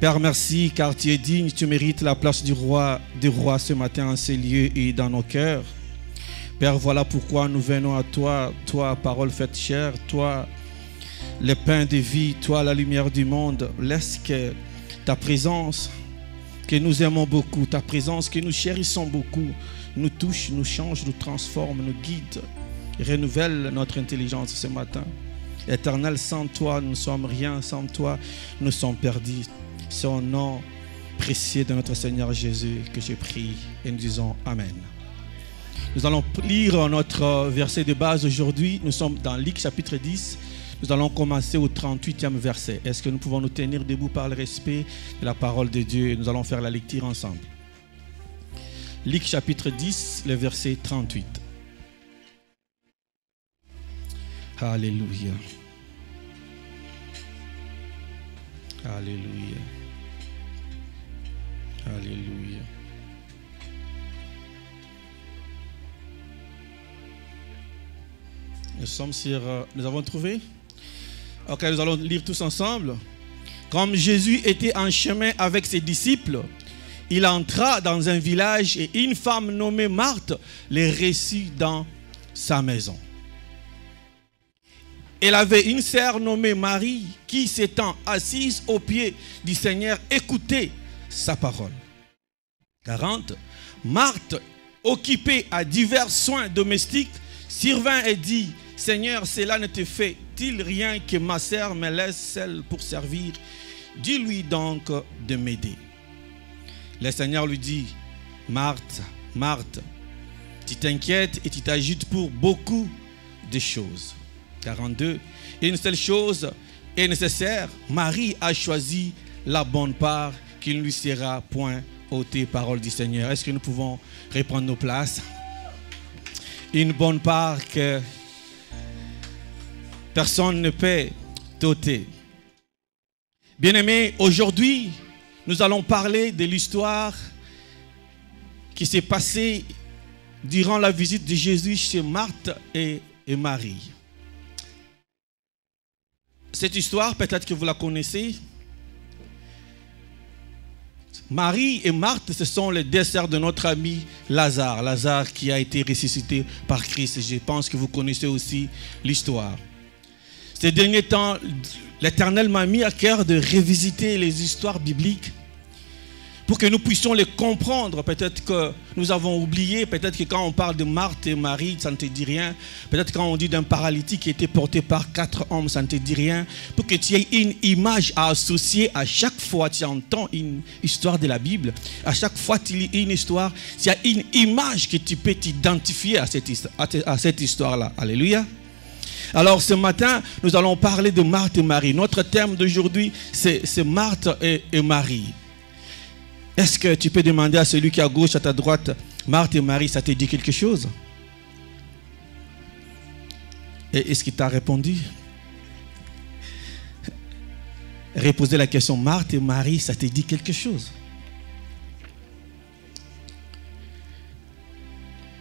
Père, merci car tu es digne, tu mérites la place du roi ce matin en ces lieux et dans nos cœurs. Père, voilà pourquoi nous venons à toi, toi, parole faite chair, toi, le pain de vie, toi, la lumière du monde. Laisse que ta présence, que nous aimons beaucoup, ta présence que nous chérissons beaucoup, nous touche, nous change, nous transforme, nous guide, renouvelle notre intelligence ce matin. Éternel, sans toi, nous ne sommes rien, sans toi, nous sommes perdus. C'est au nom précieux de notre Seigneur Jésus que je prie et nous disons Amen. Nous allons lire notre verset de base aujourd'hui. Nous sommes dans Luc chapitre 10. Nous allons commencer au 38e verset. Est-ce que nous pouvons nous tenir debout par le respect de la parole de Dieu? Nous allons faire la lecture ensemble. Luc chapitre 10, le verset 38. Alléluia. Alléluia. Alléluia. Nous avons trouvé? Ok, nous allons lire tous ensemble. Comme Jésus était en chemin avec ses disciples, il entra dans un village et une femme nommée Marthe les reçut dans sa maison. Elle avait une sœur nommée Marie qui, s'étant assise aux pieds du Seigneur, écoutait sa parole. 40. Marthe, occupée à divers soins domestiques, survint et dit: Seigneur, cela ne te fait-il rien que ma sœur me laisse seule pour servir? Dis-lui donc de m'aider. Le Seigneur lui dit: Marthe, Marthe, tu t'inquiètes et tu t'agites pour beaucoup de choses. 42. Une seule chose est nécessaire. Marie a choisi la bonne part qui ne lui sera point ôtée. Parole du Seigneur. Est-ce que nous pouvons reprendre nos places? Une bonne part que personne ne peut t'ôter. Bien-aimés, aujourd'hui, nous allons parler de l'histoire qui s'est passée durant la visite de Jésus chez Marthe et Marie. Cette histoire, peut-être que vous la connaissez. Marie et Marthe, ce sont les deux sœurs de notre ami Lazare. Lazare qui a été ressuscité par Christ. Je pense que vous connaissez aussi l'histoire. Ces derniers temps, l'Éternel m'a mis à cœur de revisiter les histoires bibliques pour que nous puissions les comprendre. Peut-être que nous avons oublié, peut-être que quand on parle de Marthe et Marie, ça ne te dit rien. Peut-être quand on dit d'un paralytique qui était porté par 4 hommes, ça ne te dit rien. Pour que tu aies une image à associer à chaque fois que tu entends une histoire de la Bible, à chaque fois que tu lis une histoire, il y a une image que tu peux t'identifier à cette histoire-là. Alléluia. Alors ce matin, nous allons parler de Marthe et Marie. Notre thème d'aujourd'hui, c'est Marthe et Marie. Est-ce que tu peux demander à celui qui est à gauche, à ta droite, Marthe et Marie, ça te dit quelque chose? Et est-ce qu'il t'a répondu? Reposez la question, Marthe et Marie, ça te dit quelque chose?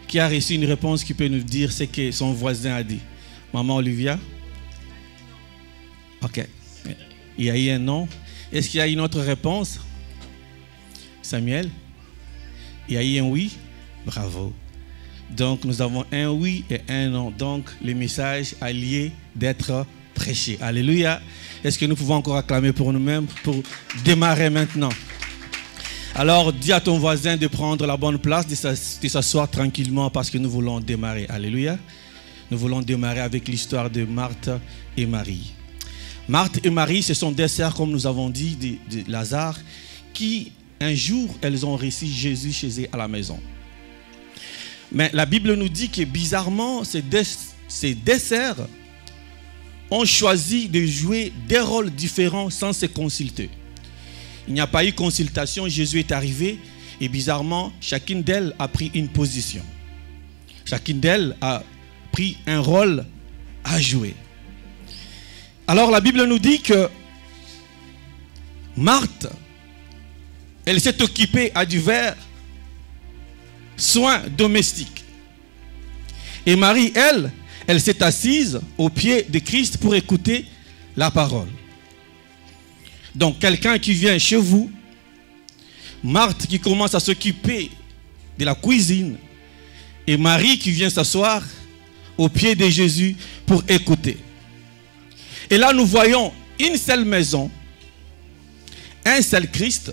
Qui a reçu une réponse qui peut nous dire ce que son voisin a dit? Maman Olivia? Ok. Il y a eu un non. Est-ce qu'il y a une autre réponse? Samuel? Il y a eu un oui? Bravo. Donc nous avons un oui et un non. Donc le message a lieu d'être prêché. Alléluia. Est-ce que nous pouvons encore acclamer pour nous-mêmes pour démarrer maintenant? Alors dis à ton voisin de prendre la bonne place, de s'asseoir tranquillement parce que nous voulons démarrer. Alléluia. Nous voulons démarrer avec l'histoire de Marthe et Marie. Marthe et Marie, ce sont des sœurs, comme nous avons dit, de Lazare, qui, un jour, elles ont reçu Jésus chez eux à la maison. Mais la Bible nous dit que, bizarrement, ces deux sœurs ont choisi de jouer des rôles différents sans se consulter. Il n'y a pas eu consultation, Jésus est arrivé, et bizarrement, chacune d'elles a pris une position. Chacune d'elles a pris un rôle à jouer. Alors la Bible nous dit que Marthe, elle s'est occupée à divers soins domestiques. Et Marie, elle s'est assise aux pieds de Christ pour écouter la parole. Donc quelqu'un qui vient chez vous, Marthe qui commence à s'occuper de la cuisine, et Marie qui vient s'asseoir aux pieds de Jésus pour écouter. Et là nous voyons une seule maison, un seul Christ,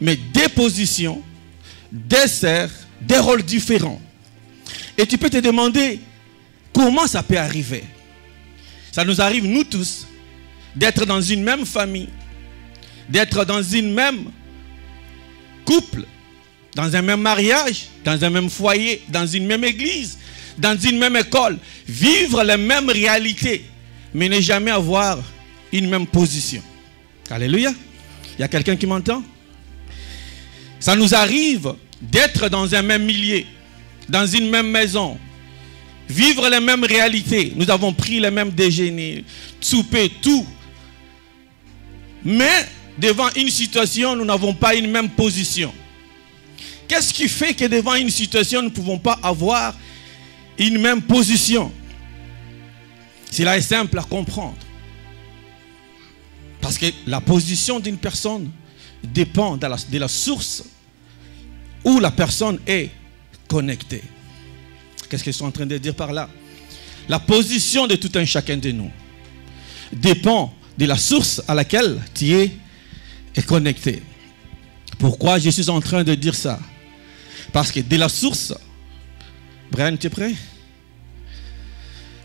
mais des positions, des sœurs, des rôles différents. Et tu peux te demander comment ça peut arriver. Ça nous arrive, nous tous, d'être dans une même famille, d'être dans une même couple, dans un même mariage, dans un même foyer, dans une même église, dans une même école, vivre les mêmes réalités, mais ne jamais avoir une même position. Alléluia. Il y a quelqu'un qui m'entend? Ça nous arrive d'être dans un même milieu, dans une même maison, vivre les mêmes réalités. Nous avons pris les mêmes déjeuners, souper, tout. Mais devant une situation, nous n'avons pas une même position. Qu'est-ce qui fait que devant une situation, nous ne pouvons pas avoir une même position? Cela est simple à comprendre. Parce que la position d'une personne dépend de la source où la personne est connectée. Qu'est-ce que je suis en train de dire par là? La position de tout un chacun de nous dépend de la source à laquelle tu es connecté. Pourquoi je suis en train de dire ça? Parce que de la source, Brian, tu es prêt?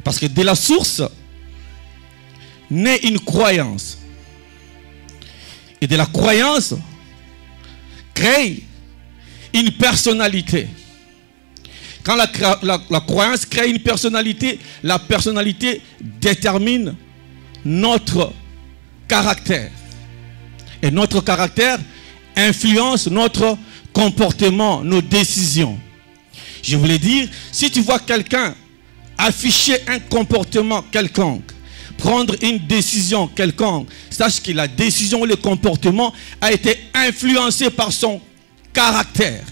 Parce que de la source naît une croyance. Et de la croyance crée une personnalité. Quand la croyance crée une personnalité, la personnalité détermine notre caractère. Et notre caractère influence notre comportement, nos décisions. Je voulais dire, si tu vois quelqu'un afficher un comportement quelconque, prendre une décision quelconque, sache que la décision ou le comportement a été influencé par son caractère.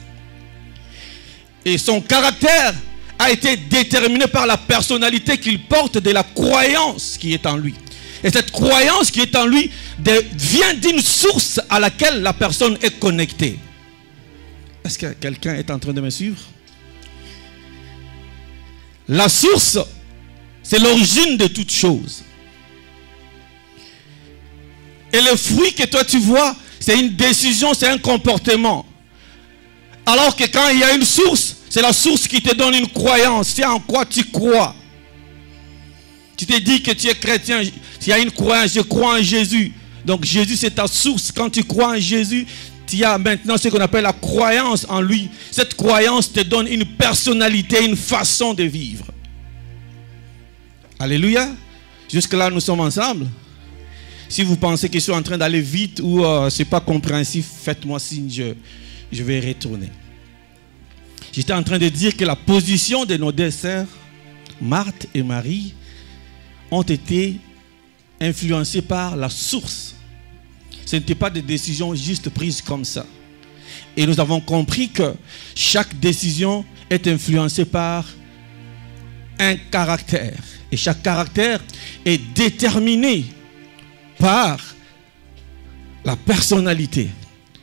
Et son caractère a été déterminé par la personnalité qu'il porte de la croyance qui est en lui. Et cette croyance qui est en lui vient d'une source à laquelle la personne est connectée. Est-ce que quelqu'un est en train de me suivre? La source, c'est l'origine de toute chose. Et le fruit que toi tu vois, c'est une décision, c'est un comportement. Alors que quand il y a une source, c'est la source qui te donne une croyance. C'est en quoi tu crois. Tu te dis que tu es chrétien, il y a une croyance, je crois en Jésus. Donc Jésus c'est ta source. Quand tu crois en Jésus, tu as maintenant ce qu'on appelle la croyance en lui. Cette croyance te donne une personnalité, une façon de vivre. Alléluia. Jusque là nous sommes ensemble. Si vous pensez que je suis en train d'aller vite ou ce n'est pas compréhensif, faites-moi signe, je vais retourner. J'étais en train de dire que la position de nos deux sœurs, Marthe et Marie, ont été influencées par la source. Ce n'était pas des décisions juste prises comme ça. Et nous avons compris que chaque décision est influencée par un caractère. Et chaque caractère est déterminé par la personnalité.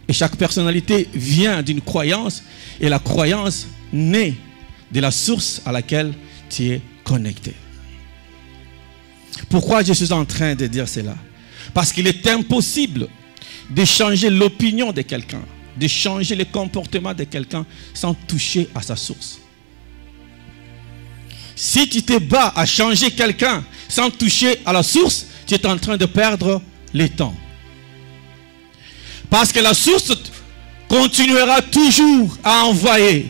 Et chaque personnalité vient d'une croyance. Et la croyance naît de la source à laquelle tu es connecté. Pourquoi je suis en train de dire cela? Parce qu'il est impossible de changer l'opinion de quelqu'un, de changer le comportement de quelqu'un sans toucher à sa source. Si tu te bats à changer quelqu'un sans toucher à la source, tu es en train de perdre le temps. Parce que la source continuera toujours à envoyer.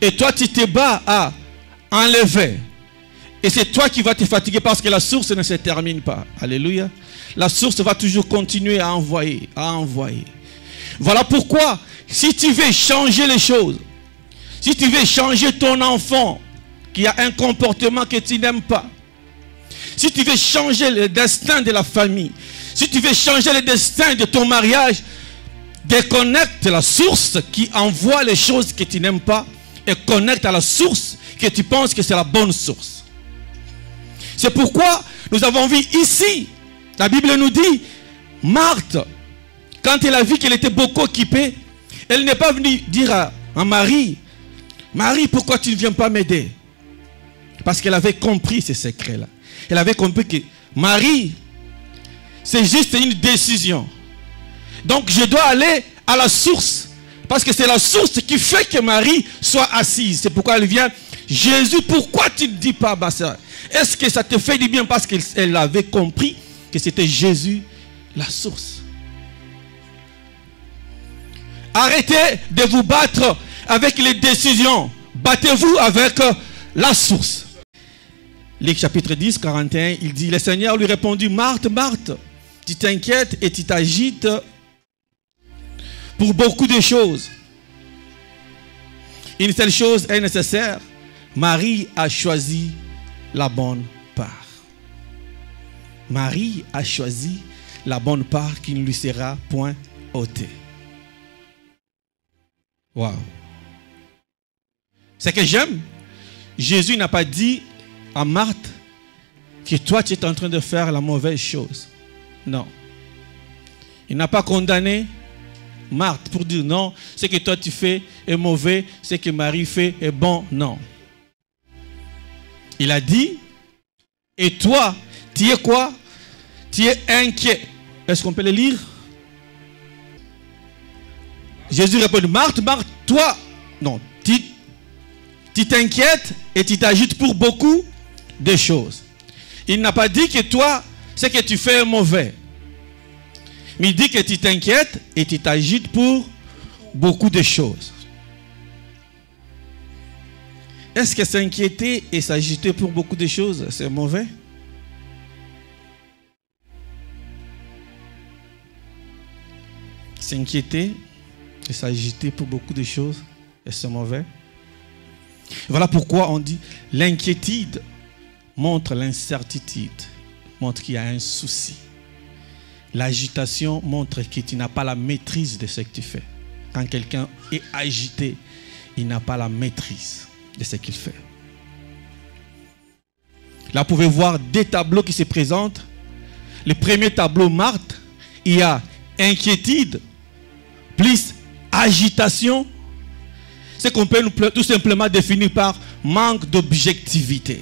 Et toi, tu te bats à enlever. Et c'est toi qui vas te fatiguer parce que la source ne se termine pas. Alléluia. La source va toujours continuer à envoyer, à envoyer. Voilà pourquoi, si tu veux changer les choses, si tu veux changer ton enfant qui a un comportement que tu n'aimes pas, si tu veux changer le destin de la famille, si tu veux changer le destin de ton mariage, déconnecte la source qui envoie les choses que tu n'aimes pas et connecte à la source que tu penses que c'est la bonne source. C'est pourquoi nous avons vu ici, la Bible nous dit, Marthe, quand elle a vu qu'elle était beaucoup occupée, elle n'est pas venue dire à Marie, Marie, pourquoi tu ne viens pas m'aider? Parce qu'elle avait compris ces secrets-là. Elle avait compris que Marie, c'est juste une décision. Donc je dois aller à la source. Parce que c'est la source qui fait que Marie soit assise. C'est pourquoi elle vient. Jésus, pourquoi tu ne dis pas, ma soeur? Est-ce que ça te fait du bien? Parce qu'elle avait compris que c'était Jésus la source. Arrêtez de vous battre avec les décisions. Battez-vous avec la source. Luc chapitre 10, 41, il dit, le Seigneur lui répondit, Marthe, Marthe, tu t'inquiètes et tu t'agites pour beaucoup de choses. Une seule chose est nécessaire. Marie a choisi la bonne part. Marie a choisi la bonne part qui ne lui sera point ôtée. Waouh. C'est que j'aime. Jésus n'a pas dit à Marthe que toi tu es en train de faire la mauvaise chose. Non. Il n'a pas condamné Marthe pour dire non, ce que toi tu fais est mauvais, ce que Marie fait est bon. Non. Il a dit, et toi, tu es quoi? Tu es inquiet. Est-ce qu'on peut le lire? Jésus répond, Marthe, Marthe, toi, non, tu t'inquiètes et tu t'agites pour beaucoup de choses. Il n'a pas dit que toi, ce que tu fais est mauvais. Mais il dit que tu t'inquiètes et tu t'agites pour beaucoup de choses. Est-ce que s'inquiéter et s'agiter pour beaucoup de choses, c'est mauvais? S'inquiéter et s'agiter pour beaucoup de choses, est-ce mauvais? Voilà pourquoi on dit l'inquiétude montre l'incertitude, montre qu'il y a un souci. L'agitation montre que tu n'as pas la maîtrise de ce que tu fais. Quand quelqu'un est agité, il n'a pas la maîtrise de ce qu'il fait. Là, vous pouvez voir deux tableaux qui se présentent. Le premier tableau, Marthe, il y a inquiétude plus agitation. C'est qu'on peut tout simplement définir par manque d'objectivité.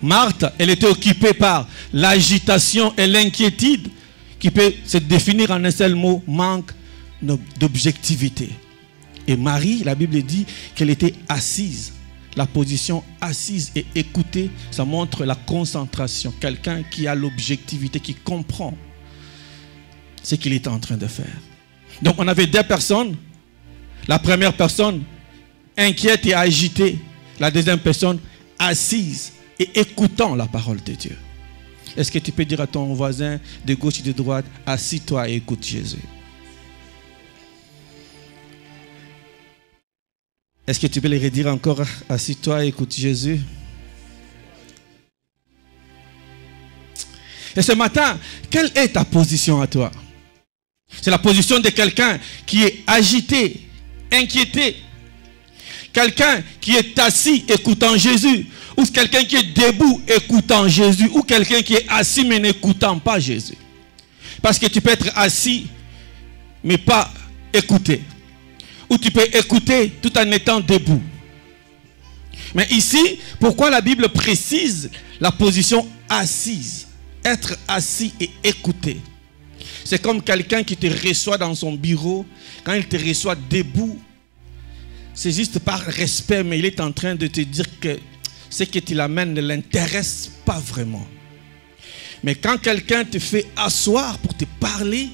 Marthe, elle était occupée par l'agitation et l'inquiétude qui peut se définir en un seul mot, manque d'objectivité. Et Marie, la Bible dit qu'elle était assise. La position assise et écoutée, ça montre la concentration. Quelqu'un qui a l'objectivité, qui comprend ce qu'il est en train de faire. Donc on avait deux personnes. La première personne, inquiète et agitée. La deuxième personne, assise et écoutant la parole de Dieu. Est-ce que tu peux dire à ton voisin de gauche et de droite, assis-toi et écoute Jésus? Est-ce que tu peux le redire encore, assis-toi et écoute Jésus? Et ce matin, quelle est ta position à toi? C'est la position de quelqu'un qui est agité, inquiété. Quelqu'un qui est assis écoutant Jésus. Ou quelqu'un qui est debout écoutant Jésus. Ou quelqu'un qui est assis mais n'écoutant pas Jésus. Parce que tu peux être assis mais pas écouter. Ou tu peux écouter tout en étant debout. Mais ici, pourquoi la Bible précise la position assise? Être assis et écouter. C'est comme quelqu'un qui te reçoit dans son bureau. Quand il te reçoit debout, c'est juste par respect, mais il est en train de te dire que ce que tu l'amènes ne l'intéresse pas vraiment. Mais quand quelqu'un te fait asseoir pour te parler,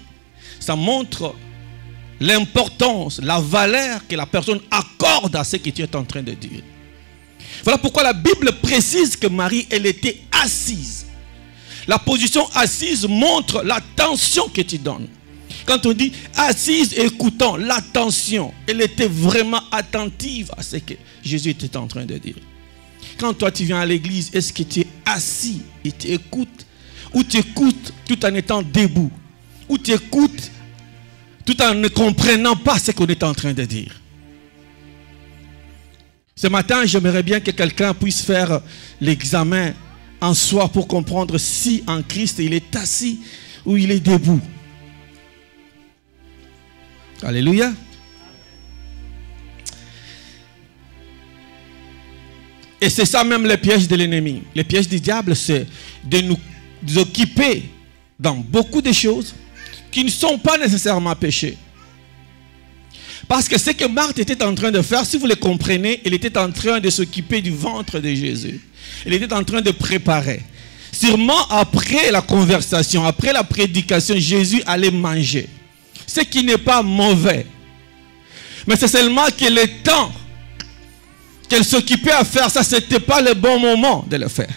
ça montre l'importance, la valeur que la personne accorde à ce que tu es en train de dire. Voilà pourquoi la Bible précise que Marie, elle était assise. La position assise montre l'attention que tu donnes. Quand on dit assise et écoutant, l'attention, elle était vraiment attentive à ce que Jésus était en train de dire. Quand toi tu viens à l'église, est-ce que tu es assis et tu écoutes? Ou tu écoutes tout en étant debout? Ou tu écoutes tout en ne comprenant pas ce qu'on est en train de dire? Ce matin, j'aimerais bien que quelqu'un puisse faire l'examen en soi pour comprendre si en Christ il est assis ou il est debout. Alléluia. Et c'est ça même le piège de l'ennemi. Le piège du diable, c'est de nous occuper dans beaucoup de choses qui ne sont pas nécessairement péchés. Parce que ce que Marthe était en train de faire, si vous le comprenez, elle était en train de s'occuper du ventre de Jésus. Elle était en train de préparer. Sûrement après la conversation, après la prédication, Jésus allait manger. Ce qui n'est pas mauvais. Mais c'est seulement que le temps qu'elle s'occupait à faire ça, ce n'était pas le bon moment de le faire.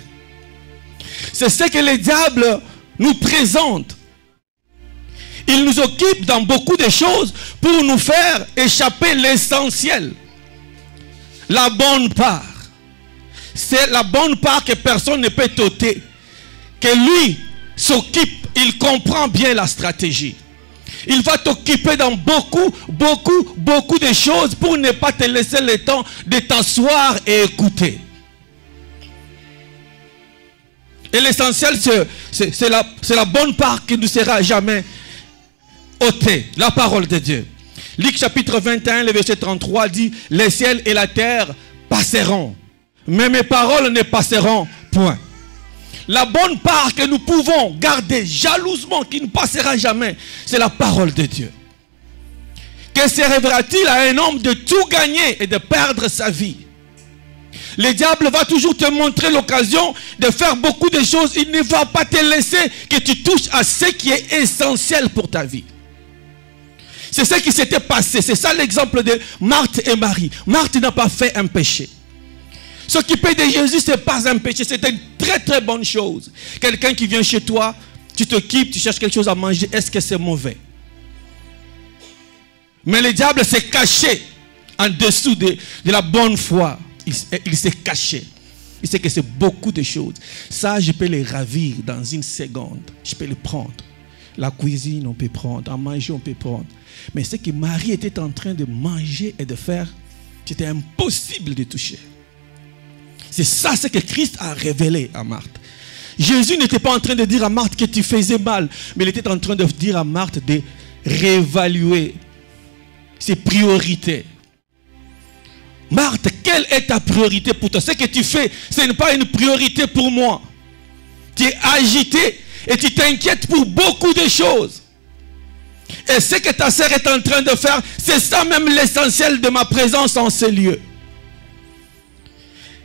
C'est ce que le diable nous présente. Il nous occupe dans beaucoup de choses pour nous faire échapper l'essentiel. La bonne part. C'est la bonne part que personne ne peut ôter. Que lui s'occupe, il comprend bien la stratégie. Il va t'occuper dans beaucoup de choses pour ne pas te laisser le temps de t'asseoir et écouter. Et l'essentiel, c'est la bonne part qui ne sera jamais ôtée, la parole de Dieu. Luc chapitre 21, le verset 33 dit, « Les ciels et la terre passeront, mais mes paroles ne passeront point. » La bonne part que nous pouvons garder jalousement, qui ne passera jamais, c'est la parole de Dieu. Que servira-t-il à un homme de tout gagner et de perdre sa vie? Le diable va toujours te montrer l'occasion de faire beaucoup de choses. Il ne va pas te laisser que tu touches à ce qui est essentiel pour ta vie. C'est ce qui s'était passé. C'est ça l'exemple de Marthe et Marie. Marthe n'a pas fait un péché. S'occuper de Jésus, ce n'est pas un péché, c'est une très bonne chose. Quelqu'un qui vient chez toi, tu t'occupes, tu cherches quelque chose à manger, est-ce que c'est mauvais? Mais le diable s'est caché en dessous de la bonne foi. Il s'est caché. Il sait que c'est beaucoup de choses. Ça, je peux les ravir dans une seconde. Je peux les prendre. La cuisine, on peut prendre. À manger, on peut prendre. Mais ce que Marie était en train de manger et de faire, c'était impossible de toucher. C'est ça ce que Christ a révélé à Marthe. Jésus n'était pas en train de dire à Marthe que tu faisais mal, mais il était en train de dire à Marthe de réévaluer ses priorités. Marthe, quelle est ta priorité pour toi? Ce que tu fais, ce n'est pas une priorité pour moi. Tu es agité et tu t'inquiètes pour beaucoup de choses. Et ce que ta sœur est en train de faire, c'est ça même l'essentiel de ma présence en ce lieu.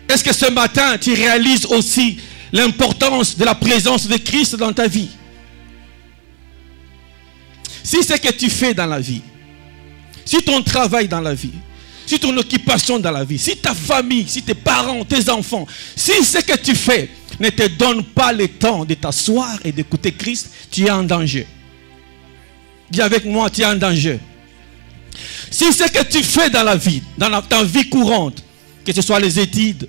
Est-ce que ce matin, tu réalises aussi l'importance de la présence de Christ dans ta vie? Si ce que tu fais dans la vie, si ton travail dans la vie, si ton occupation dans la vie, si ta famille, si tes parents, tes enfants, si ce que tu fais ne te donne pas le temps de t'asseoir et d'écouter Christ, tu es en danger. Dis avec moi, tu es en danger. Si ce que tu fais dans la vie, dans ta vie courante, que ce soit les études,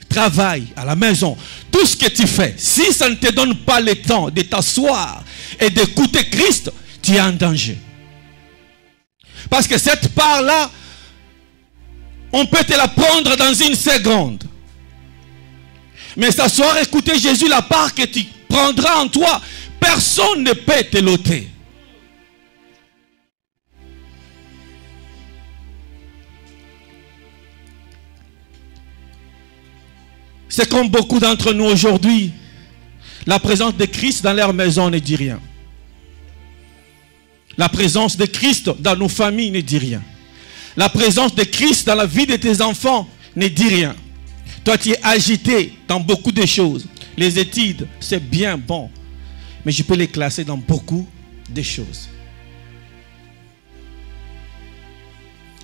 le travail, à la maison, tout ce que tu fais, si ça ne te donne pas le temps de t'asseoir et d'écouter Christ, tu es en danger. Parce que cette part-là, on peut te la prendre dans une seconde. Mais s'asseoir, écouter Jésus, la part que tu prendras en toi, personne ne peut te l'ôter. C'est comme beaucoup d'entre nous aujourd'hui, la présence de Christ dans leur maison ne dit rien. La présence de Christ dans nos familles ne dit rien. La présence de Christ dans la vie de tes enfants ne dit rien. Toi, tu es agité dans beaucoup de choses. Les études, c'est bien bon. Mais je peux les classer dans beaucoup de choses.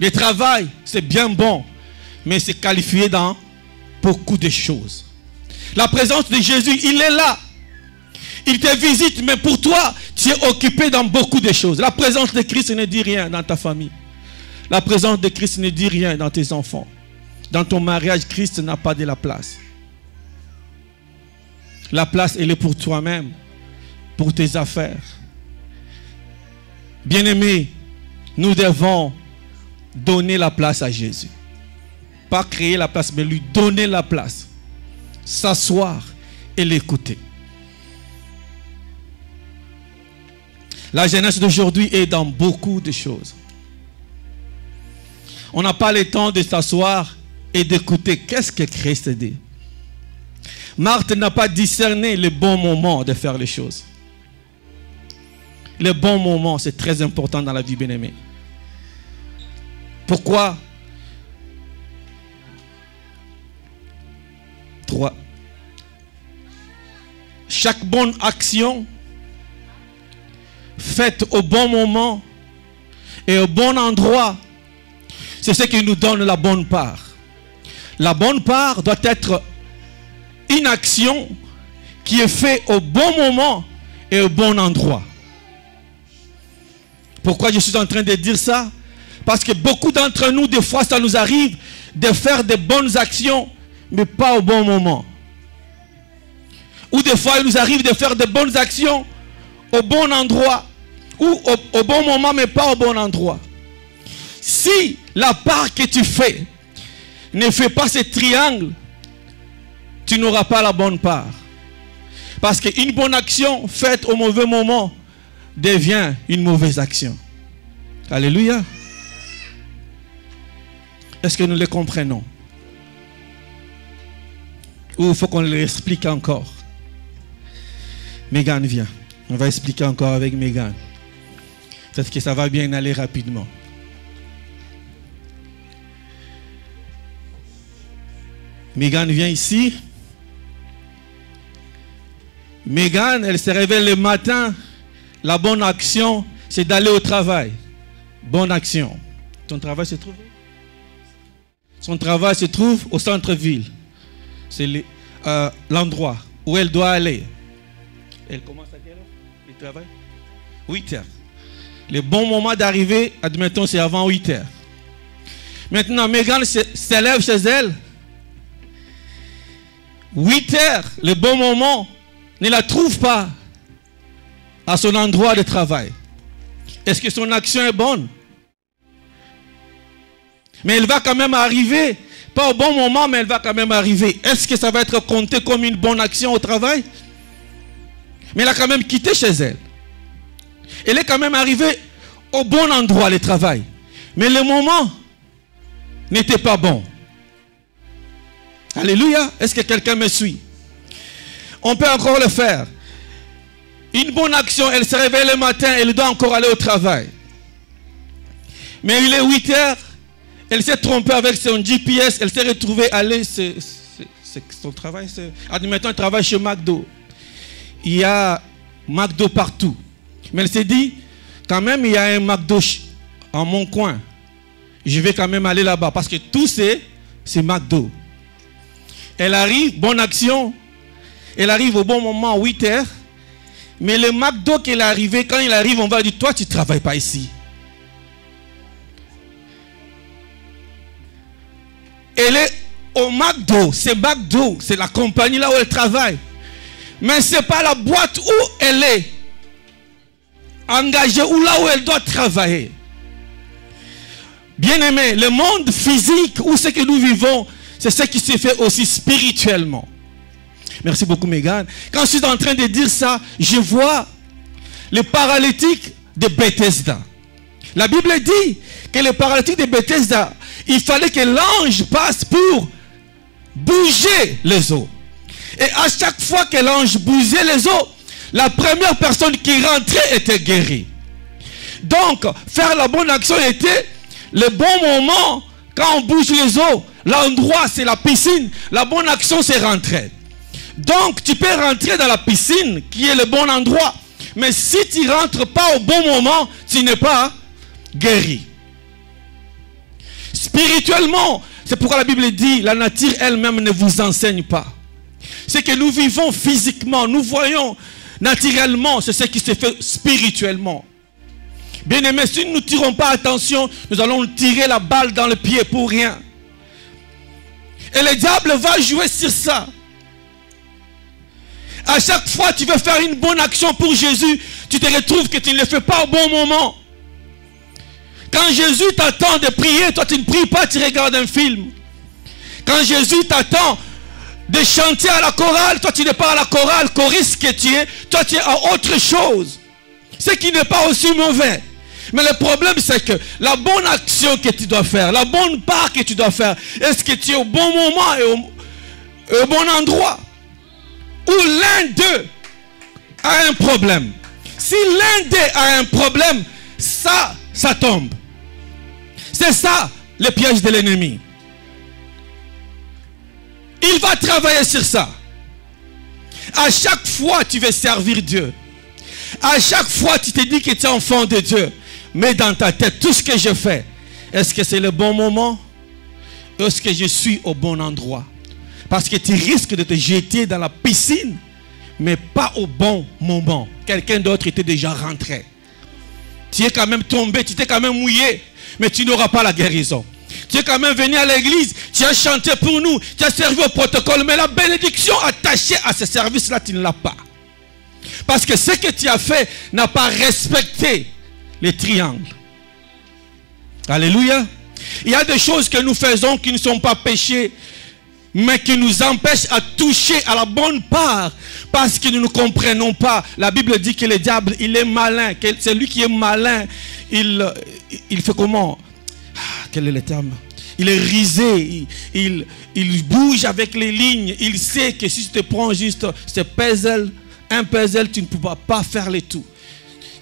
Le travail, c'est bien bon. Mais c'est qualifié dans beaucoup de choses. La présence de Jésus, il est là. Il te visite, mais pour toi, tu es occupé dans beaucoup de choses. La présence de Christ ne dit rien dans ta famille. La présence de Christ ne dit rien dans tes enfants. Dans ton mariage, Christ n'a pas de la place. La place, elle est pour toi-même, pour tes affaires. Bien-aimés, nous devons donner la place à Jésus. Pas créer la place, mais lui donner la place. S'asseoir, et l'écouter. La jeunesse d'aujourd'hui est dans beaucoup de choses. On n'a pas le temps de s'asseoir et d'écouter qu'est-ce que Christ dit. Marthe n'a pas discerné le bon moment de faire les choses. Le bon moment, c'est très important dans la vie, bien-aimée. Pourquoi? 3. Chaque bonne action faite au bon moment et au bon endroit, c'est ce qui nous donne la bonne part. La bonne part doit être une action qui est faite au bon moment et au bon endroit. Pourquoi je suis en train de dire ça? Parce que beaucoup d'entre nous, des fois, ça nous arrive de faire de bonnes actions, mais pas au bon moment. Ou des fois, il nous arrive de faire de bonnes actions au bon endroit, ou au bon moment, mais pas au bon endroit. Si la part que tu fais ne fait pas ce triangle, tu n'auras pas la bonne part. Parce qu'une bonne action faite au mauvais moment devient une mauvaise action. Alléluia. Est-ce que nous le comprenons? Ou il faut qu'on l'explique encore? Megan vient. On va expliquer encore avec Megan. Peut-être que ça va bien aller rapidement. Megan vient ici. Megan, elle se réveille le matin. La bonne action, c'est d'aller au travail. Bonne action. Ton travail se trouve où? Son travail se trouve au centre-ville. C'est l'endroit où elle doit aller. Elle commence à quelle heure le travail? 8 heures. Le bon moment d'arriver, admettons, c'est avant 8 heures. Maintenant, Megan s'élève chez elle. 8 heures, le bon moment, ne la trouve pas à son endroit de travail. Est-ce que son action est bonne? Mais elle va quand même arriver, pas au bon moment, mais elle va quand même arriver. Est-ce que ça va être compté comme une bonne action au travail? Mais elle a quand même quitté chez elle. Elle est quand même arrivée au bon endroit, le travail. Mais le moment n'était pas bon. Alléluia. Est-ce que quelqu'un me suit? On peut encore le faire. Une bonne action, elle se réveille le matin, elle doit encore aller au travail. Mais il est 8 heures, elle s'est trompée avec son GPS, elle s'est retrouvée à aller, c'est son travail, admettons, elle travaille chez McDo. Il y a McDo partout. Mais elle s'est dit, quand même, il y a un McDo en mon coin. Je vais quand même aller là-bas, parce que tout c'est McDo. Elle arrive, bonne action, elle arrive au bon moment, 8 heures. Mais le McDo qu'elle est arrivé, quand il arrive, on va dire, toi, tu ne travailles pas ici. Elle est au McDo, c'est la compagnie là où elle travaille. Mais ce n'est pas la boîte où elle est engagée, ou là où elle doit travailler. Bien aimé, le monde physique, où ce que nous vivons, c'est ce qui se fait aussi spirituellement. Merci beaucoup, Megan. Quand je suis en train de dire ça, je vois le paralytique de Bethesda. La Bible dit que le paralytique de Bethesda, il fallait que l'ange passe pour bouger les eaux. Et à chaque fois que l'ange bougeait les eaux, la première personne qui rentrait était guérie. Donc, faire la bonne action était le bon moment. Quand on bouge les eaux, l'endroit c'est la piscine, la bonne action c'est rentrer. Donc, tu peux rentrer dans la piscine, qui est le bon endroit. Mais si tu ne rentres pas au bon moment, tu n'es pas guéri. Spirituellement, c'est pourquoi la Bible dit, la nature elle-même ne vous enseigne pas. C'est que nous vivons physiquement, nous voyons naturellement, c'est ce qui se fait spirituellement. Bien aimé, si nous ne tirons pas attention, nous allons tirer la balle dans le pied pour rien. Et le diable va jouer sur ça. À chaque fois que tu veux faire une bonne action pour Jésus, tu te retrouves que tu ne le fais pas au bon moment. Quand Jésus t'attend de prier, toi tu ne pries pas, tu regardes un film. Quand Jésus t'attend de chanter à la chorale. Toi, tu n'es pas à la chorale, choriste que tu es. Toi, tu es à autre chose. Ce qui n'est pas aussi mauvais. Mais le problème, c'est que la bonne action que tu dois faire, la bonne part que tu dois faire, est-ce que tu es au bon moment et au bon endroit? Ou l'un d'eux a un problème. Si l'un d'eux a un problème, ça tombe. C'est ça le piège de l'ennemi. Il va travailler sur ça. À chaque fois tu veux servir Dieu. À chaque fois tu te dis que tu es enfant de Dieu. Mais dans ta tête, tout ce que je fais, est-ce que c'est le bon moment? Est-ce que je suis au bon endroit? Parce que tu risques de te jeter dans la piscine, mais pas au bon moment. Quelqu'un d'autre était déjà rentré. Tu es quand même tombé, tu t'es quand même mouillé, mais tu n'auras pas la guérison. Tu es quand même venu à l'église, tu as chanté pour nous, tu as servi au protocole, mais la bénédiction attachée à ce service-là, tu ne l'as pas. Parce que ce que tu as fait n'a pas respecté les triangles. Alléluia. Il y a des choses que nous faisons qui ne sont pas péchés, mais qui nous empêchent à toucher à la bonne part, parce que nous ne comprenons pas. La Bible dit que le diable, il est malin. C'est lui qui est malin. Il fait comment? Quel est le terme? Il est risé. Il bouge avec les lignes. Il sait que si tu te prends juste ce puzzle, un puzzle, tu ne pourras pas faire le tout.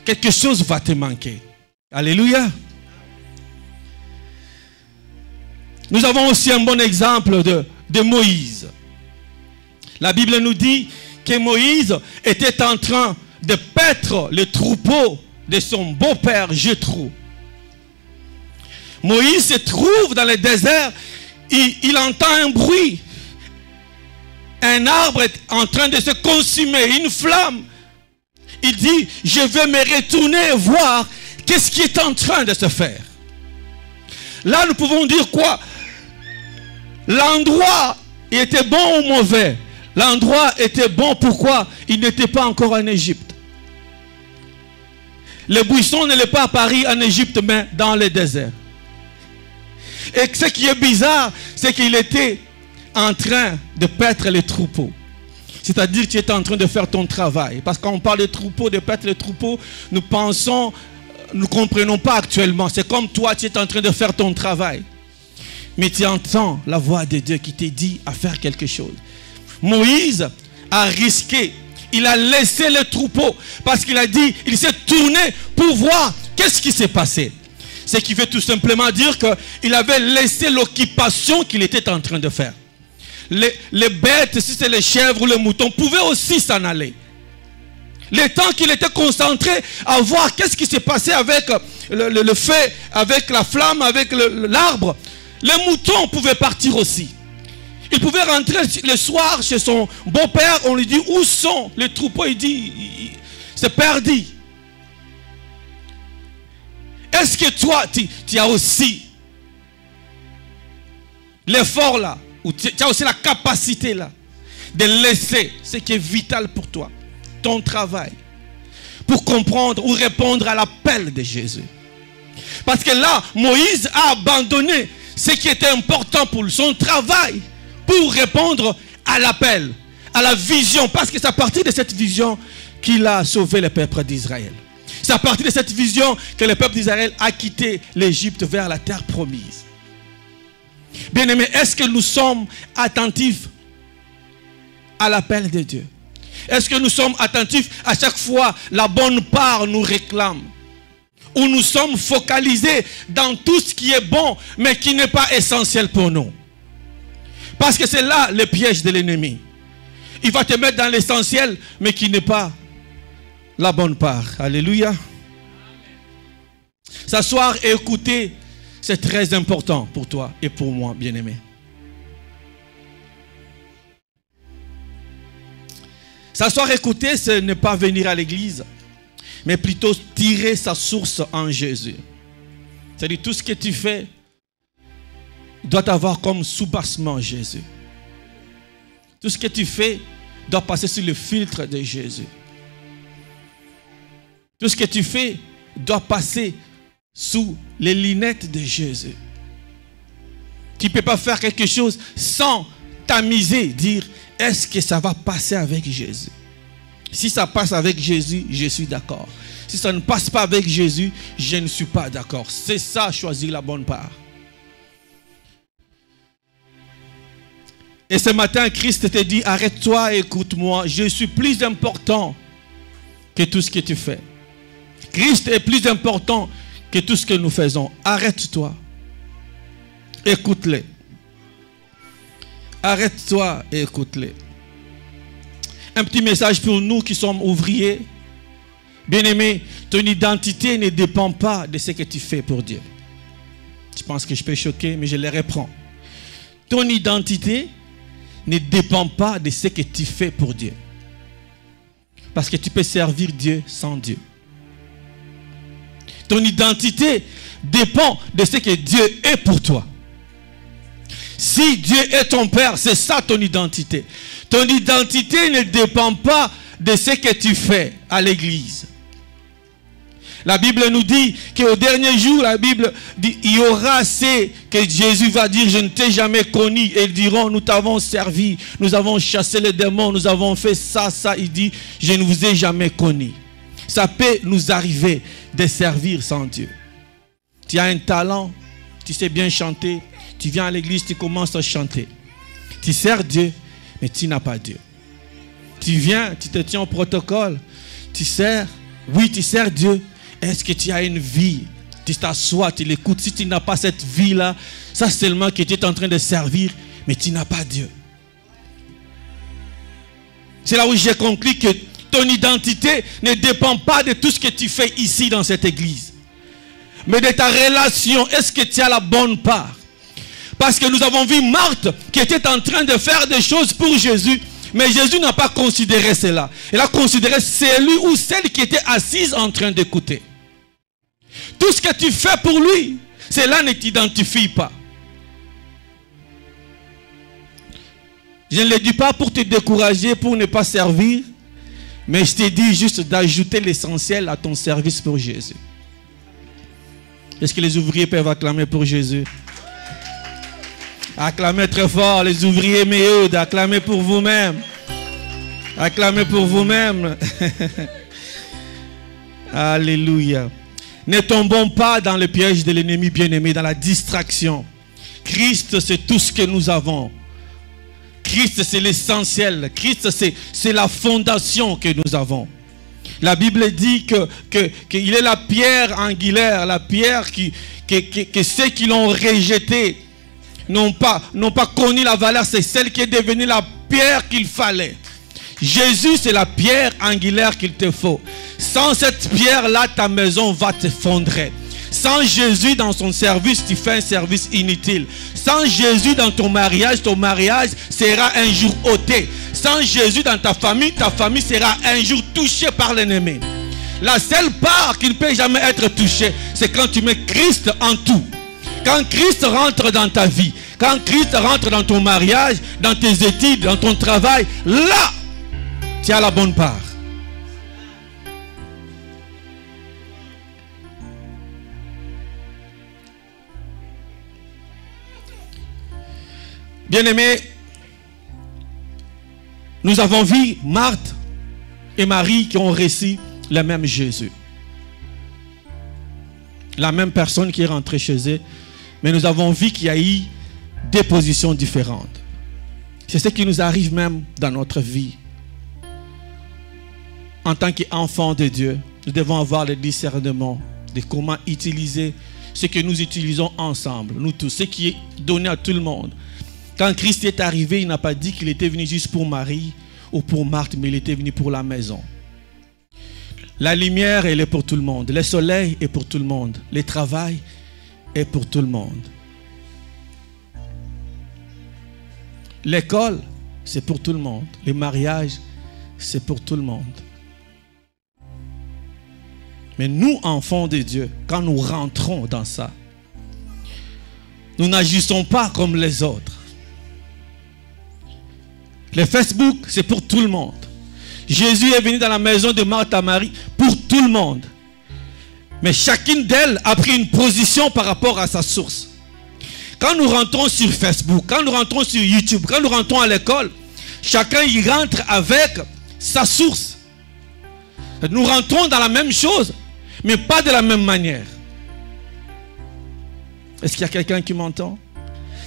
Quelque chose va te manquer. Alléluia. Nous avons aussi un bon exemple de Moïse. La Bible nous dit que Moïse était en train de paître le troupeau de son beau-père Jéthro. Moïse se trouve dans le désert, il entend un bruit. Un arbre est en train de se consumer, une flamme. Il dit, je vais me retourner et voir qu'est-ce qui est en train de se faire. Là, nous pouvons dire quoi? L'endroit était bon ou mauvais? L'endroit était bon, pourquoi? Il n'était pas encore en Égypte. Le buisson n'est pas apparu en Égypte, mais dans le désert. Et ce qui est bizarre, c'est qu'il était en train de paître les troupeaux. C'est-à-dire que tu es en train de faire ton travail. Parce que quand on parle de troupeaux, de paître les troupeaux, nous pensons, nous ne comprenons pas actuellement. C'est comme toi, tu es en train de faire ton travail. Mais tu entends la voix de Dieu qui te dit à faire quelque chose. Moïse a risqué. Il a laissé le troupeau parce qu'il a dit, il s'est tourné pour voir qu'est-ce qui s'est passé. Ce qui veut tout simplement dire qu'il avait laissé l'occupation qu'il était en train de faire. Les bêtes, si c'est les chèvres ou les moutons, pouvaient aussi s'en aller. Le temps qu'il était concentré à voir qu'est-ce qui s'est passé avec le feu, avec la flamme, avec l'arbre, les moutons pouvaient partir aussi. Il pouvait rentrer le soir chez son beau-père, on lui dit où sont les troupeaux, il dit c'est perdu. Est-ce que toi tu as aussi l'effort là, ou tu as aussi la capacité là de laisser ce qui est vital pour toi, ton travail, pour comprendre ou répondre à l'appel de Jésus? Parce que là, Moïse a abandonné ce qui était important pour lui, son travail, pour répondre à l'appel, à la vision. Parce que c'est à partir de cette vision qu'il a sauvé le peuple d'Israël. C'est à partir de cette vision que le peuple d'Israël a quitté l'Égypte vers la terre promise. Bien-aimés, est-ce que nous sommes attentifs à l'appel de Dieu? Est-ce que nous sommes attentifs à chaque fois la bonne part nous réclame? Ou nous sommes focalisés dans tout ce qui est bon, mais qui n'est pas essentiel pour nous? Parce que c'est là le piège de l'ennemi. Il va te mettre dans l'essentiel, mais qui n'est pas la bonne part. Alléluia. S'asseoir et écouter, c'est très important pour toi et pour moi, bien-aimé. S'asseoir et écouter, ce n'est pas venir à l'église, mais plutôt tirer sa source en Jésus. C'est-à-dire tout ce que tu fais doit avoir comme soubassement Jésus. Tout ce que tu fais doit passer sur le filtre de Jésus. Tout ce que tu fais doit passer sous les lunettes de Jésus. Tu ne peux pas faire quelque chose sans tamiser, dire, est-ce que ça va passer avec Jésus? Si ça passe avec Jésus, je suis d'accord. Si ça ne passe pas avec Jésus, je ne suis pas d'accord. C'est ça, choisir la bonne part. Et ce matin, Christ te dit, arrête-toi et écoute-moi. Je suis plus important que tout ce que tu fais. Christ est plus important que tout ce que nous faisons. Arrête-toi. Écoute-les. Arrête-toi et écoute-les. Un petit message pour nous qui sommes ouvriers. Bien-aimé, ton identité ne dépend pas de ce que tu fais pour Dieu. Je pense que je peux choquer, mais je les reprends. Ton identité ne dépend pas de ce que tu fais pour Dieu. Parce que tu peux servir Dieu sans Dieu. Ton identité dépend de ce que Dieu est pour toi. Si Dieu est ton Père, c'est ça ton identité. Ton identité ne dépend pas de ce que tu fais à l'église. La Bible nous dit qu'au dernier jour, la Bible dit, il y aura ce que Jésus va dire, je ne t'ai jamais connu. Et ils diront, nous t'avons servi, nous avons chassé les démons, nous avons fait ça, ça. Il dit, je ne vous ai jamais connu. Ça peut nous arriver de servir sans Dieu. Tu as un talent, tu sais bien chanter, tu viens à l'église, tu commences à chanter. Tu sers Dieu, mais tu n'as pas Dieu. Tu viens, tu te tiens au protocole, tu sers, oui, tu sers Dieu. Est-ce que tu as une vie? Tu t'assois, tu l'écoutes. Si tu n'as pas cette vie-là, ça seulement que tu es en train de servir, mais tu n'as pas Dieu. C'est là où j'ai conclu que ton identité ne dépend pas de tout ce que tu fais ici dans cette église, mais de ta relation. Est-ce que tu as la bonne part? Parce que nous avons vu Marthe qui était en train de faire des choses pour Jésus, mais Jésus n'a pas considéré cela. Il a considéré celui ou celle qui était assise en train d'écouter. Tout ce que tu fais pour lui, cela ne t'identifie pas. Je ne le dis pas pour te décourager, pour ne pas servir, mais je te dis juste d'ajouter l'essentiel à ton service pour Jésus. Est-ce que les ouvriers peuvent acclamer pour Jésus? Acclamez très fort, les ouvriers meilleurs, acclamez pour vous-même. Acclamez pour vous-même. Alléluia. Ne tombons pas dans le piège de l'ennemi bien-aimé, dans la distraction. Christ, c'est tout ce que nous avons. Christ, c'est l'essentiel. Christ, c'est la fondation que nous avons. La Bible dit qu'il est la pierre angulaire, la pierre que ceux qui l'ont rejeté n'ont pas connu la valeur. C'est celle qui est devenue la pierre qu'il fallait. Jésus, c'est la pierre angulaire qu'il te faut. Sans cette pierre-là, ta maison va t'effondrer. Sans Jésus dans son service, tu fais un service inutile. Sans Jésus dans ton mariage sera un jour ôté. Sans Jésus dans ta famille sera un jour touchée par l'ennemi. La seule part qui ne peut jamais être touchée, c'est quand tu mets Christ en tout. Quand Christ rentre dans ta vie, quand Christ rentre dans ton mariage, dans tes études, dans ton travail, là, tu as la bonne part. Bien-aimés, nous avons vu Marthe et Marie qui ont reçu le même Jésus. La même personne qui est rentrée chez eux. Mais nous avons vu qu'il y a eu des positions différentes. C'est ce qui nous arrive même dans notre vie. En tant qu'enfants de Dieu, nous devons avoir le discernement de comment utiliser ce que nous utilisons ensemble, nous tous, ce qui est donné à tout le monde. Quand Christ est arrivé, il n'a pas dit qu'il était venu juste pour Marie ou pour Marthe, mais il était venu pour la maison. La lumière, elle est pour tout le monde. Le soleil est pour tout le monde. Le travail est pour tout le monde. L'école, c'est pour tout le monde. Le mariage, c'est pour tout le monde. Mais nous, enfants de Dieu, quand nous rentrons dans ça, nous n'agissons pas comme les autres. Le Facebook, c'est pour tout le monde. Jésus est venu dans la maison de Marthe et Marie pour tout le monde. Mais chacune d'elles a pris une position par rapport à sa source. quand nous rentrons sur Facebook, quand nous rentrons sur YouTube, quand nous rentrons à l'école, chacun y rentre avec sa source. Nous rentrons dans la même chose, mais pas de la même manière. Est-ce qu'il y a quelqu'un qui m'entend?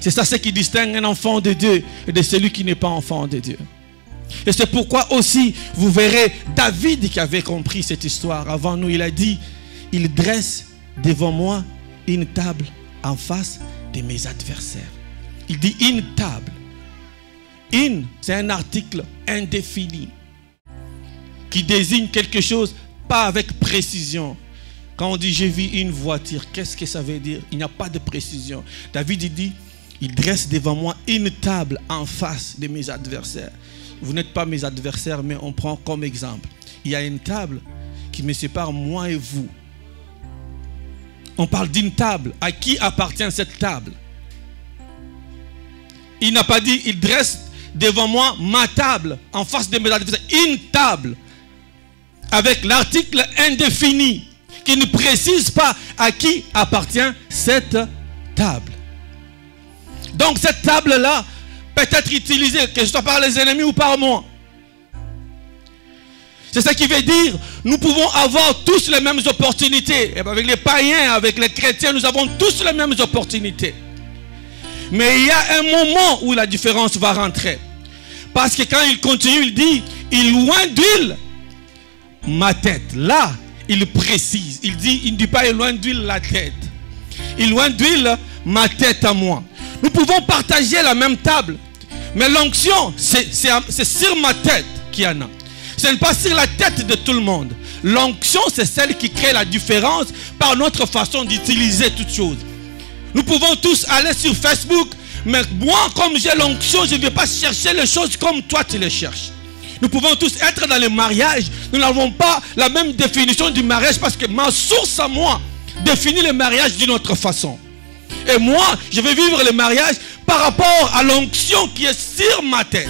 C'est ça ce qui distingue un enfant de Dieu de celui qui n'est pas enfant de Dieu. Et c'est pourquoi aussi, vous verrez David qui avait compris cette histoire avant nous. Il a dit, il dresse devant moi une table en face de mes adversaires. Il dit une table. Une, c'est un article indéfini qui désigne quelque chose, pas avec précision. Quand on dit j'ai vu une voiture, qu'est-ce que ça veut dire? Il n'y a pas de précision. David il dit, il dresse devant moi une table en face de mes adversaires. Vous n'êtes pas mes adversaires, mais on prend comme exemple. Il y a une table qui me sépare moi et vous. On parle d'une table. À qui appartient cette table? Il n'a pas dit, il dresse devant moi ma table en face de mes adversaires. Une table avec l'article indéfini qui ne précise pas à qui appartient cette table. Donc cette table-là peut être utilisée, que ce soit par les ennemis ou par moi. C'est ça qui veut dire, nous pouvons avoir tous les mêmes opportunités. Et avec les païens, avec les chrétiens, nous avons tous les mêmes opportunités. Mais il y a un moment où la différence va rentrer. Parce que quand il continue, il dit, il loin d'huile ma tête. Là, il précise. Il ne dit pas, il loin d'huile la tête. Il loin d'huile ma tête à moi. Nous pouvons partager la même table. Mais l'onction, c'est sur ma tête qu'il y en a. Ce n'est pas sur la tête de tout le monde. L'onction, c'est celle qui crée la différence par notre façon d'utiliser toutes choses. Nous pouvons tous aller sur Facebook, mais moi, comme j'ai l'onction, je ne vais pas chercher les choses comme toi tu les cherches. Nous pouvons tous être dans le mariage. Nous n'avons pas la même définition du mariage parce que ma source à moi définit le mariage d'une autre façon. Et moi, je vais vivre le mariage par rapport à l'onction qui est sur ma tête.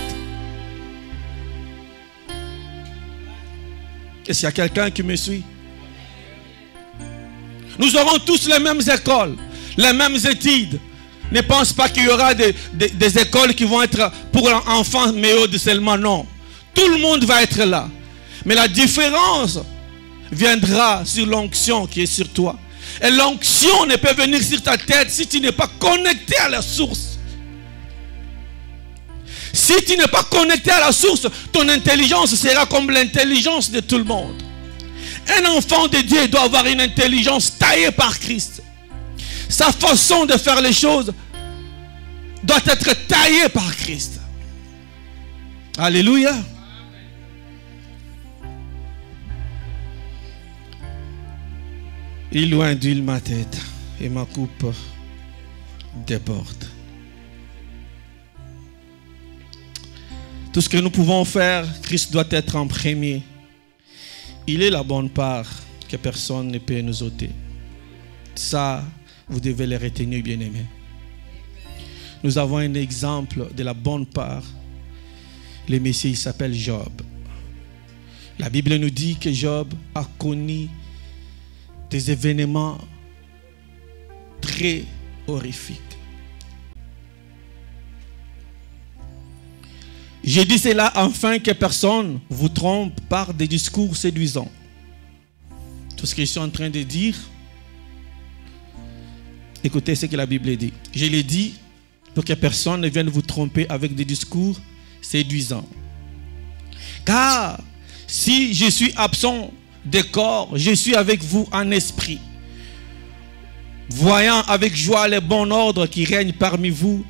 Est-ce qu'il y a quelqu'un qui me suit? Nous aurons tous les mêmes écoles, les mêmes études. Ne pense pas qu'il y aura des écoles qui vont être pour enfants mais seulement. Non. Tout le monde va être là. Mais la différence viendra sur l'onction qui est sur toi. Et l'onction ne peut venir sur ta tête si tu n'es pas connecté à la source. Si tu n'es pas connecté à la source, ton intelligence sera comme l'intelligence de tout le monde. Un enfant de Dieu doit avoir une intelligence taillée par Christ. Sa façon de faire les choses doit être taillée par Christ. Alléluia. Il loin d'huile ma tête et ma coupe déborde. Tout ce que nous pouvons faire, Christ doit être en premier. Il est la bonne part que personne ne peut nous ôter. Ça, vous devez le retenir, bien-aimés. Nous avons un exemple de la bonne part. Le Messie, il s'appelle Job. La Bible nous dit que Job a connu des événements très horrifiques. J'ai dit cela afin que personne vous trompe par des discours séduisants. Tout ce que je suis en train de dire, écoutez ce que la Bible dit. Je l'ai dit pour que personne ne vienne vous tromper avec des discours séduisants. Car si je suis absent de corps, je suis avec vous en esprit, voyant avec joie le bon ordre qui règne parmi vous